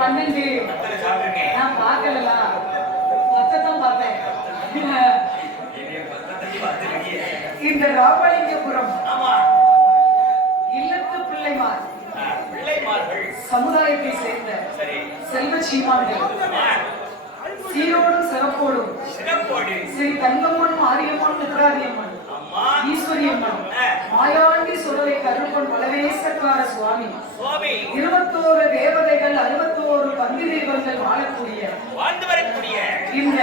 பன்னெண்டு. நான் பார்க்கல மொத்தத்தான் பார்த்தேன். இந்த ராமலிங்கபுரம் ஆமா. இல்லத்து பிள்ளைமார். சமுதாயத்தை சேர்ந்த சரி. செல்வ சீமான்கள். சீரோடும் சிறப்போடும் சிறப்போடு. ஸ்ரீ தங்கம்மன் மாரியம்மன் அம்மா ஈஸ்வரியம்மன். மாயாண்டி சுடலை கருப்பன் வளவேசக்கார சுவாமி. சுவாமி. இருபத்தோரு தேவதைகள் அறுபத்தோரு பந்தி தெய்வங்கள் வாழக்கூடிய வாழ்ந்து வரக்கூடிய இந்த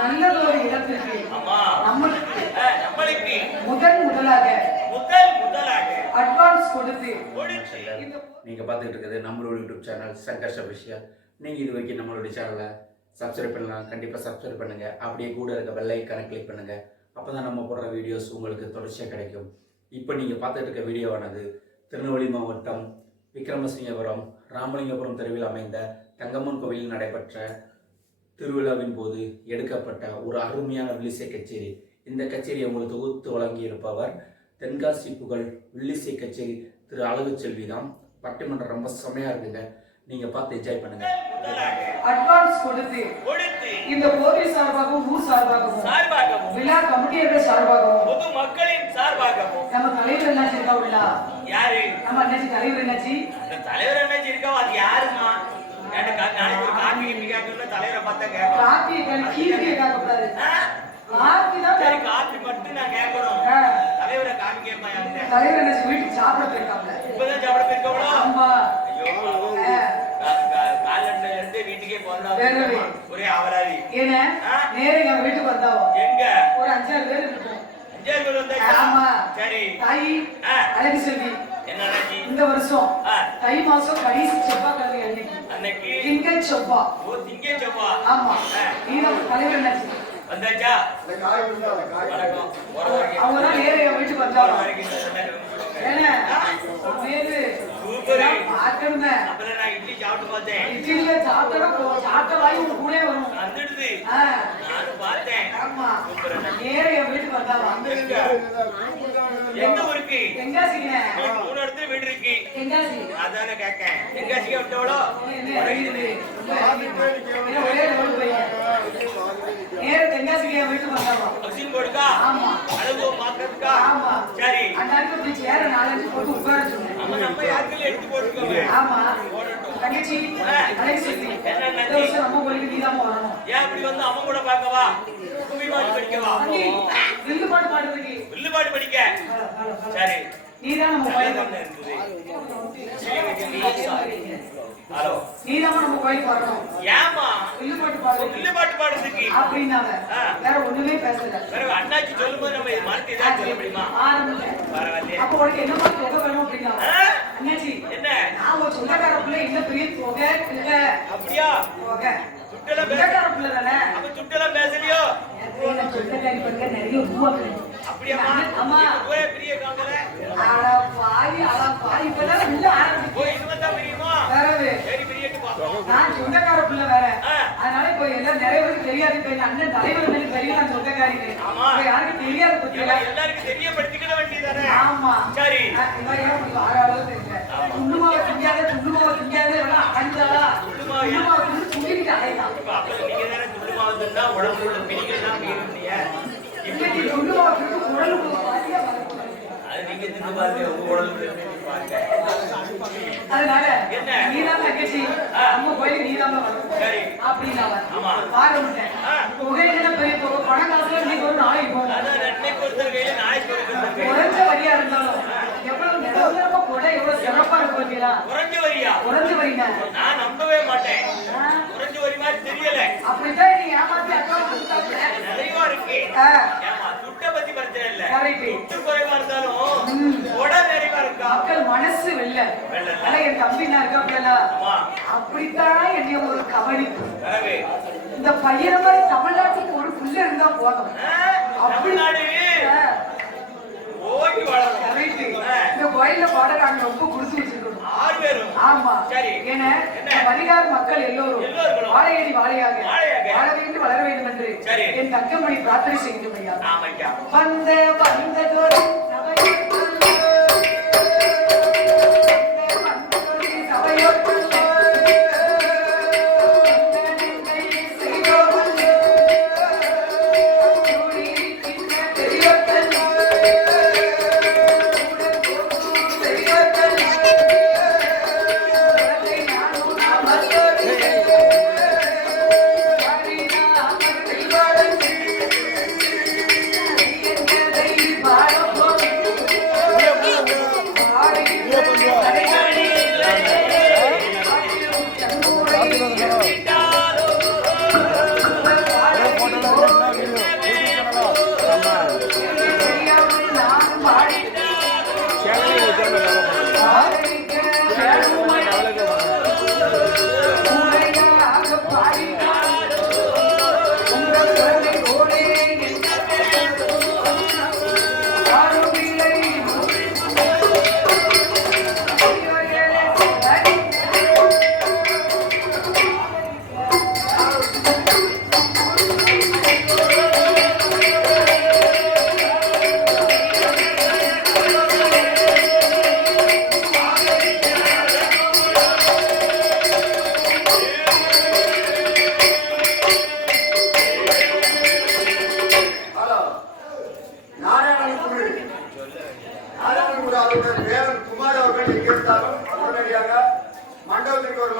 நல்லதொரு இடத்திற்கு நம்மளுக்கு முதன் முதலாக முதல் முதலாக அட்வான்ஸ் கொடுத்து நீங்கள் பார்த்துட்டு இருக்கிறது நம்மளோட யூடியூப் சேனல் சங்கர்ஷ விஷயம் நீங்கள் இது வரைக்கும் நம்மளுடைய சேனலை சப்ஸ்கிரைப் பண்ணலாம் கண்டிப்பாக சப்ஸ்கிரைப் பண்ணுங்கள் அப்படியே கூட இருக்க பெல் ஐக்கானை கிளிக் பண்ணுங்கள் அப்போ தான் நம்ம போடுற வீடியோஸ் உங்களுக்கு தொடர்ச்சியாக கிடைக்கும். இப்போ நீங்கள் பார்த்துட்டு இருக்க வீடியோவானது திருநெல்வேலி மாவட்டம் விக்ரமசிங்கபுரம் ராமலிங்கபுரம் தெருவில் அமைந்த தங்கம்மன் கோவிலில் நடைபெற்ற திருவிழாவின் போது எடுக்கப்பட்ட ஒரு அருமையான வில்லிசை கச்சேரி. இந்த கச்சேரியை உங்களுக்கு தொகுத்து வழங்கியிருப்பவர் தென்காசி புகழ் வில்லிசை கச்சேரி திரு அழகு செல்வி தான். பட்டிமன்றம் ரொம்ப செமையாக இருக்குங்க. நீங்க பார்த்து என்ஜாய் பண்ணுங்க. முதலாக அட்வான்ஸ் கொடுத்து கொடுத்து இந்த கோவில் சார்பாகவும் ஊர் சார்பாகவும் சார்பாகவும் விழா கமிட்டியர்கள் சார்பாகவும் பொது மக்களின் சார்பாகவும். நம்ம தலைவர் என்னாச்சு இருக்கா உள்ளா? யாரு? நம்ம அண்ணாச்சி தலைவர் என்னாச்சு? அந்த தலைவர் என்ன இருக்கா? அது யாருமா? தலைவரை பார்த்தா கேட்கணும். காப்பி கீழே கேட்கக்கூடாது. ஆ? காப்பி தான் சரி காப்பி மட்டும் நான் கேட்கணும். தலைவரை காப்பி கேட்பா யாருங்க தலைவர் என்னாச்சு வீட்டுக்கு சாப்பிட போயிருக்காங்க இப்பதான் சாப்பிட போயிருக்கவளோ ஆமா. வீட்டுக்கே. போறதா ஒரே அவராதி ஏன்னா? நேரா என் வீட்டுக்கு வந்தாவோ எங்க ஒரு அஞ்சாறு பேர் அஞ்சாறு பேர் ஆமா. சரி தாய். அழகு செல்வி? இந்த வருஷம். தை மாசம் கடைசி செவ்வாய்க்கிழமை அன்னைக்கு அன்னைக்கு திங்கள் ஓ திங்க செவ்வா ஆமா ஆ. நீதான் தலைவர் என்னாச்சு வந்தாச்சா அவங்க தான் நேரா வீட்டுக்கு போற வந்தாவோ வரைக்கும் இந்த சொன்னாங்க, ரொம்ப கொடுங்க. ஏன்னா நேரு சூப்பர் பார்க்கணுமே அப்புறம் நான் இட்லி சாப்பிட்டு பார்த்தேன் இட்லியில சாப்பிட்டா போ- சாப்பிட்ட வாய் உங்க கூட வரும். வந்துடுது. நானும் பார்த்தேன். ஆமா. நேரா என் வீட்டுக்கு வந்தாவோ எங்க? எங்க ஊருக்கு? மூணு இடத்துல வீடு இருக்கு. அதானே கேட்கேன் எங்காச்சிக்க விட்டவளோ ஒரே பையன். நேரா தென்காசிக்கு என் வீட்டுக்கு வந்தாவோ ஹவுசிங் போர்டுக்கா ஆமா. அழகு பாக்கிறதுக்கா ஆமா. சரி. அண்ணாக்கு இப்படி சேர நாலஞ்சு போட்டு உட்கார சொன்னேன் நம்ம நம்ம யாருக்குள்ள எடுத்து போட்டுக்கோங்க. ஆமா. தங்கச்சி அழகு செல்வி என்ன நம்ம கோயிலுக்கு நீதான் வரணும் ஏன் இப்படி வந்து அவன் கூட பார்க்கவா கும்மி பாட்டு படிக்கவா வில்லு பாட்டு பாடுறதுக்கு வில்லு பாட்டு படிக்க. சரி. நீதான் நம்ம நல்லதானே கோயிலுக்கு ஹலோ. நீதான் நம்ம கோயிலுக்கு வரணும். ஏமா வில்லு பாட்டு பாடுறதுக்கு வில்லு பாட்டு பாடுறதுக்கு அப்படின்னாங்க. வேற ஒண்ணுமே பேசல. வேற அண்ணாச்சி சொல்லும்போது நம்ம இது மாற்றி ஏதாவது சொல்ல முடியுமா? அப்ப உனக்கு என்ன மாதிரி தொகை வேணும் அப்படின்னாங்க? அண்ணாச்சி என்ன? நான் ஒரு சொந்தக்கார பிள்ளை என்ன பெரிய தொகை இல்ல அப்படியா? தொகை சுட்டெல்லாம் பேச சொந்தக்கார பிள்ளை தானே? அப்ப சுட்டெல்லாம் பேசலையோ? சொந்தக்காரி நிறைய பெரிய சொந்தக்கார பிள்ளை வேற. அதனால இப்போ எல்லாம் நிறைய பேருக்கு தெரியாது. இப்ப அண்ணன் தலைவர் மேலே தெரியும் நான் சொந்தக்காரி யாருக்கும் தெரியாது பத்தியா எல்லாருக்கும் தெரியப்படுத்திக்கிட வேண்டியதானே ஆமா. சரி. ஆ, இவன் ஏன் கொஞ்சம் ஆறாளவு தெரியல. துண்டுமாவை திங்காத துண்டுமாவை திங்காத எல்லாம் அடைஞ்சாளா துண்டுமாவை. துணிக்கிட்டு அடையலாம் நீங்க தானே துண்டுமாவை தின்னு உடம்புல அதனால என்ன? நீதான் தங்கச்சி. நம்ம கோயிலுக்கு நீதான் ஆ. தொகை என்ன பெரிய தொகை பணம் காசுல இன்னைக்கு ஒரு நாளைக்கு கையில குறைஞ்ச வரியா இருந்தாலும் எவ்வளவு கூட எவ்வளவு சிறப்பா இருக்கு பார்த்தீங்களா குறைஞ்ச வரியா? குறைஞ்ச வரிங்க. நான் நம்பவே மாட்டேன். குறைஞ்ச வரி மாதிரி தெரியல. அப்படித்தான் நீ ஏமாத்தி அக்கா கொடுத்தாங்க நிறைவா இருக்கு ஆ, ஏமா துட்டை பத்தி பிரச்சனை இல்ல Correct. துட்டு குறைவா இருந்தாலும் உடல் நிறைவா இருக்கா மக்கள் வெள்ளல. ஆனா என் தம்பி நான் இருக்காப்ல ஆமா அப்படித்தான் என்னைய ஒரு கவனிப்பு இந்த பையனை மாதிரி தமிழ்நாட்டுக்கு ஒரு புள்ள இருந்தா போதும். தமிழ்நாடு. ஓடி வளரும். Correct. ஆ. இந்த கோயில்ல பாட நாங்க ரொம்ப கொடுத்து பேரும். ஆமா. என்ன? பதினாறு மக்கள் எல்லோரும் வாழையடி வாழையாக. வாழ வேண்டும் வளர வேண்டும் என்று. என் தங்கமணி பிரார்த்தனை செய்கின்றோம் ஐயா. ஆமையா வந்த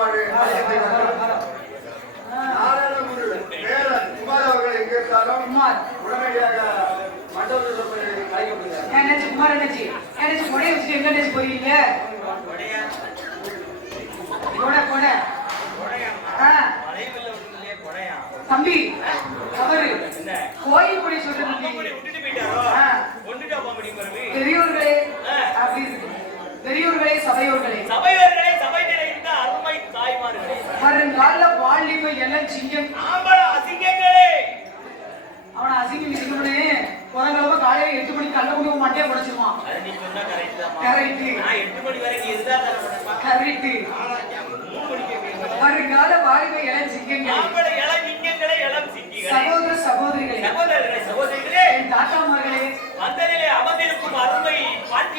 வருமாறு நாராயணகுடி வேலன் குமார். அவர்கள் எங்கே இருந்தாலும். உடனடியாக என்னாச்சு குமார் என்னாச்சு என்னாச்சு கொடைய வச்சுட்டு எங்க என்னாச்சு போறீங்க கொடையா கொடை கொடை. கொடையாம்மா ஆ, மலைவில் விட்டுலே கொடையா தம்பி. அவரு என்ன கோயில் கொடி ஆ. அப்படி இருக்கு. பெரியோர்களே சபையோர்களே. சபையோர்களே சபை நிறைந்த அருமை தாய்மார்களே. வருங்கால வாலிப எல்லாம் சிங்கம் ஆம்பள அசிங்கங்களே. அவனை அசிங்கம் சிங்கம்னு குரங்கலவ காலையில எட்டு மணிக்கு கள்ள குடிக்க கரெக்ட் தான் Correct. நான் எட்டு மணி வரைக்கும் இருந்தா கரெக்ட். வருங்கால வாலிப இளம் சிங்கங்கள் ஆம்பளை இளம் சிங்கங்களே இளம் சிங்கிகளே. சகோதர சகோதரிகளே. சகோதரர்களே சகோதரிகளே. என் தாத்தாமார்களே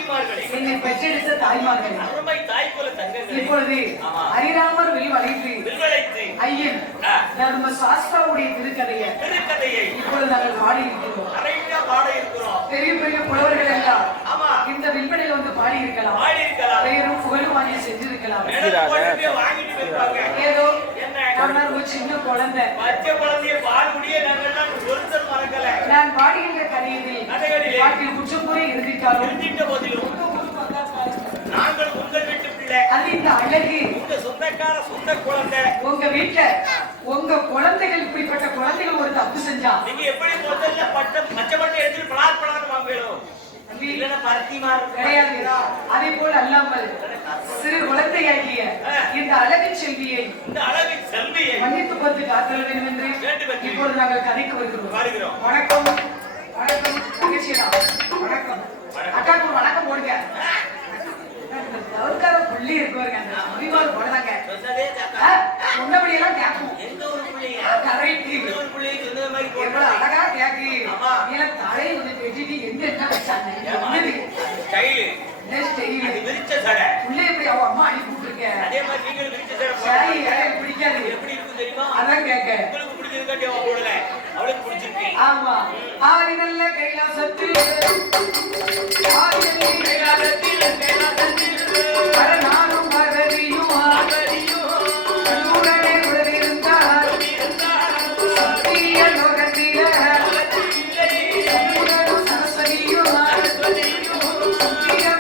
என்னை பெற்றெடுத்த தாய்மார்களே. அருமை தாய்க்குல தங்கங்களே. இப்பொழுது. ஹரிராமர் ஐயன். நம்ம திருக்கதையை திருக்கதையை. இப்பொழுது நாங்கள் பாடி இருக்கிறோம் பாட இருக்கிறோம் பெரிய பெரிய புலவர்கள் எல்லாம் ஆமா. இந்த வில்பனையில வந்து பாடி இருக்கலாம் பாடி இருக்கலாம் பெயரும் புகழும் வாங்கி செஞ்சிருக்கலாம் ஏதோ ஒரு சின்ன குழந்தை. பச்சை குழந்தைய பால் முடிய நாங்கெல்லாம் ஒருத்தர் மறக்கல. நான் பாடுகின்ற கதையில். பாட்டில் கூட இருந்திருக்காலும் இருந்திட்ட போதிலும் நாங்கள் உங்கள் வீட்டு பிள்ளை அது இந்த அழகு. உங்க சொந்தக்கார சொந்த குழந்தை. உங்க வீட்டுல உங்க குழந்தைகள் இப்படிப்பட்ட குழந்தைகள் ஒரு தப்பு செஞ்சா? நீங்க எப்படி முதல்ல பட்டம் பச்சை பட்டை எடுத்துட்டு பலார் பலார் வாங்கணும் கிடையாது. அதே போல் அல்லாமல் சிறு குழந்தையாகிய இந்த அழகு செல்வியை மன்னித்து பார்த்து காத்தல் வேண்டும் என்று இப்பொழுது நாங்கள் கதைக்கு வருகிறோம். வணக்கம். வணக்கம். தங்கச்சியா வணக்கம். அக்காக்கு வணக்கம் போடுங்க. தவறுக்கார புள்ளி இருக்கு பாருங்க அந்த அபிமானம் போடுறாங்க. சொன்னபடியெல்லாம் கேட்கும் கரெக்ட் எவ்வளவு அழகா கேக்கு. எனக்கு தலையை வந்து வெட்டிட்டு அவளுக்கு பிடிச்சிருக்கு. ஆமா. ஆதி நல்ல கைலாசத்தில் நல்ல கைலாசத்தில் கைலாசத்தில் நானும் பரவியும் அகதியும் Yeah.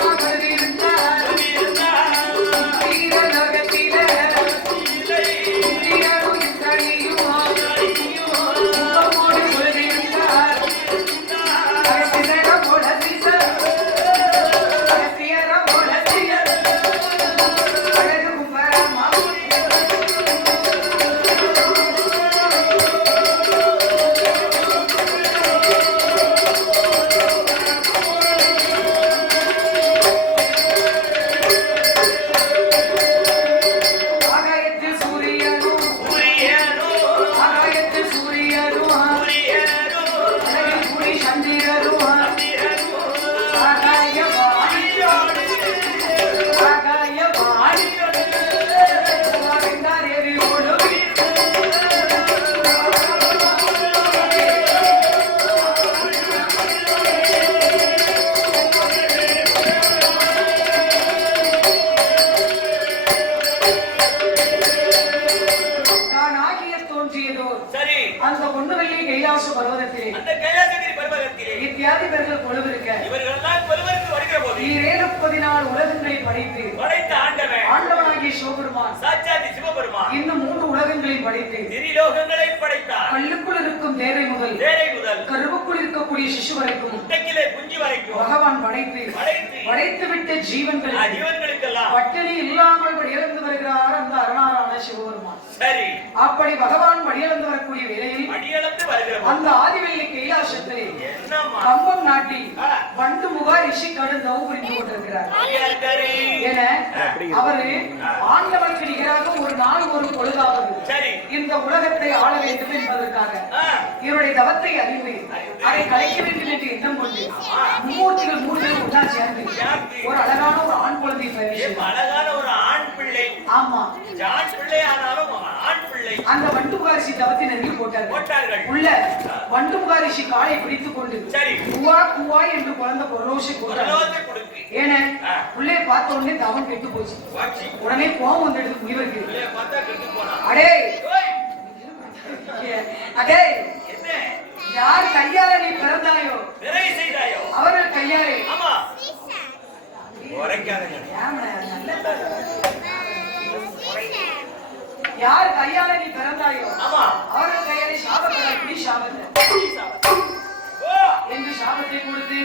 இவர்கள் கொழுவிருக்க இவர்கள் தான் கொழுவிற்கு வருகிற போது ஈரேழுப்பதினால் உலகங்களை படைத்து படைத்த ஆண்டவன் ஆண்டவனாகிய சிவபெருமான். சாட்சாத்தி சிவபெருமான் இன்னும் மூன்று உலகங்களை படைத்து திரிலோகங்களை படைத்தார். கல்லுக்குள் இருக்கும் தேரை முதல் தேரை முதல் கருவுக்குள் இருக்கக்கூடிய சிசு வரைக்கும் முட்டைக்கிலே குஞ்சு வரைக்கும் பகவான் படைத்து படைத்து படைத்துவிட்ட ஜீவன்கள் ஜீவன்களுக்கெல்லாம் பட்டினி இல்லாமல் இறந்து வருகிறார் அந்த அருணாரான சிவபெருமான். சரி. அப்படி பகவான் வழியிழந்து வரக்கூடிய வேளையில் அடியளந்து வருகிற போது அந்த ஆதிவெள்ளி கைலாசத்திலே கம்பம் நாட்டில். வண்டு முகா ரிஷி கடுந்தவும் புரிந்து கொண்டிருக்கிறார். என அவரு ஆண்டவனுக்கு நிகராக ஒரு நாள் ஒரு பொழுதாவது சரி. இந்த உலகத்தை ஆள வேண்டும் என்பதற்காக இவருடைய தவத்தை அறிந்து அதை கலைக்க வேண்டும் என்று எண்ணம் கொண்டு மும்மூர்த்திகள் மூன்று ஒன்றா சேர்ந்து ஒரு அழகான ஒரு ஆண் குழந்தை அழகான ஒரு ஆண் பிள்ளை. ஆமா. ஜான் பிள்ளை ஆனாலும் ஆண் பிள்ளை. அந்த வண்டு முகாரிசி தவத்தை நெருங்கி போட்டார்கள். போட்டார்கள். உள்ள வண்டு முகாரிசி காலை பிடித்துக் கொண்டு சரி. குவா குவா என்று குழந்தை பொருளோசி கொடுக்கு. ஏன. உள்ளே பார்த்த உடனே தவம் கெட்டு போச்சு. உடனே கோபம் வந்துடுது முனிவருக்கு பிள்ளைய பார்த்தா கெட்டு போனான் அடே! என்ன? யார் கையால நீ பிறந்தாயோ? நிறைவு செய்தாயோ? அவர்கள் கையாலே. ஆமா. உரைக்காதங்க. நல்ல யார் கையால நீ பிறந்தாயோ ஆமா. அவர்கள் கையாலே சாபத்தை ஓ, என்று சாபத்தை கொடுத்து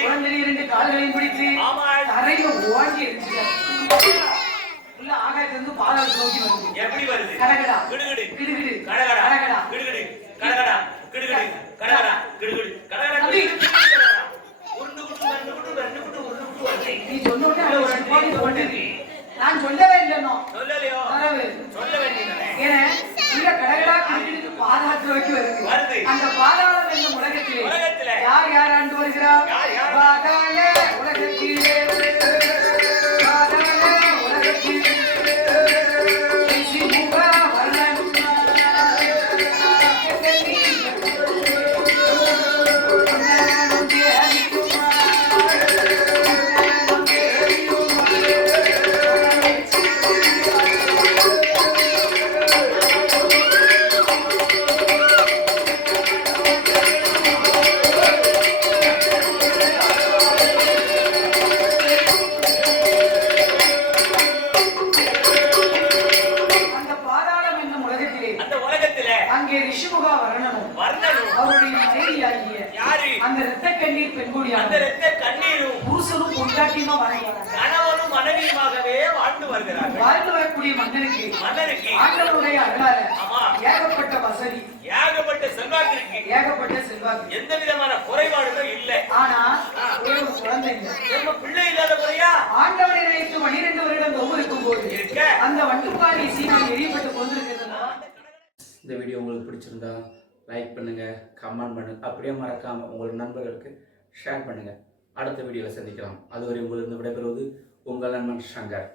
குழந்தை இரண்டு கால்களையும் பிடித்து ஆமா தரையில ஓங்கி எரிஞ்சுட்டார். உள்ள ஆகாயத்திலிருந்து பாதாளத்தை நோக்கி வருது. எப்படி வருது? கடகடா. கிடுகிடு. கிடுகிடு கடகடா. கடகடா கிடுகிடு. கடகடா கிடுகிடு. கடகடா கிடுகிடு கடகடா. கிடுகிடு. உருண்டு குட்டு ரெண்டு குட்டு ரெண்டு குட்டு உருண்டு குட்டு. நீ சொன்ன உடனே ஒரு ரெண்டு போடி வருது. நான் சொல்லவே இல்லைன்னோ? சொல்லலையோ? சொல்ல வேண்டியதானே ஏன்னா உள்ள கடகடா பாதாளத்தை நோக்கி வருது. வருது. அந்த பாதாளம் அங்கே ரிஷிமுகா வர்ணனும். அவருடைய மனைவியாகிய யாரு? அந்த இரத்த கண்ணீர் அந்த பெண்குடியான இரத்த கண்ணீரும் புருஷனும் பொண்டாட்டியுமா வணங்குவாங்க கணவனும் மனைவியுமாகவே வாழ்ந்து வருகிறார்கள். வாழ்ந்து வரக்கூடிய மன்னனுக்கு மன்னருக்கு. ஆண்டவருடைய அருளால. ஏகப்பட்ட வசதி. ஏகப்பட்ட செல்வாக்கிற்கு ஏகப்பட்ட செல்வாக்கு. எந்த விதமான குறைபாடுகளும் இல்லை. ஆனா ஒரே ஒரு குழந்தை இல்லை. நம்ம பிள்ளை இல்லாத குறையா? ஆண்டவனை நினைத்து பனிரெண்டு வருடம் ஒவ்வொரு இருக்கும் போது அந்த வண்டுப்பாடி சீனால் எரியப்பட்டு கொண்டிருக்கிறதுனா இந்த வீடியோ உங்களுக்கு பிடிச்சிருந்தா லைக் பண்ணுங்கள் கமெண்ட் பண்ணுங்கள் அப்படியே மறக்காமல் உங்கள் நண்பர்களுக்கு ஷேர் பண்ணுங்கள் அடுத்த வீடியோவில் சந்திக்கலாம். அதுவரை உங்களிருந்து விடைபெறுவது உங்கள் நண்பன் சங்கர்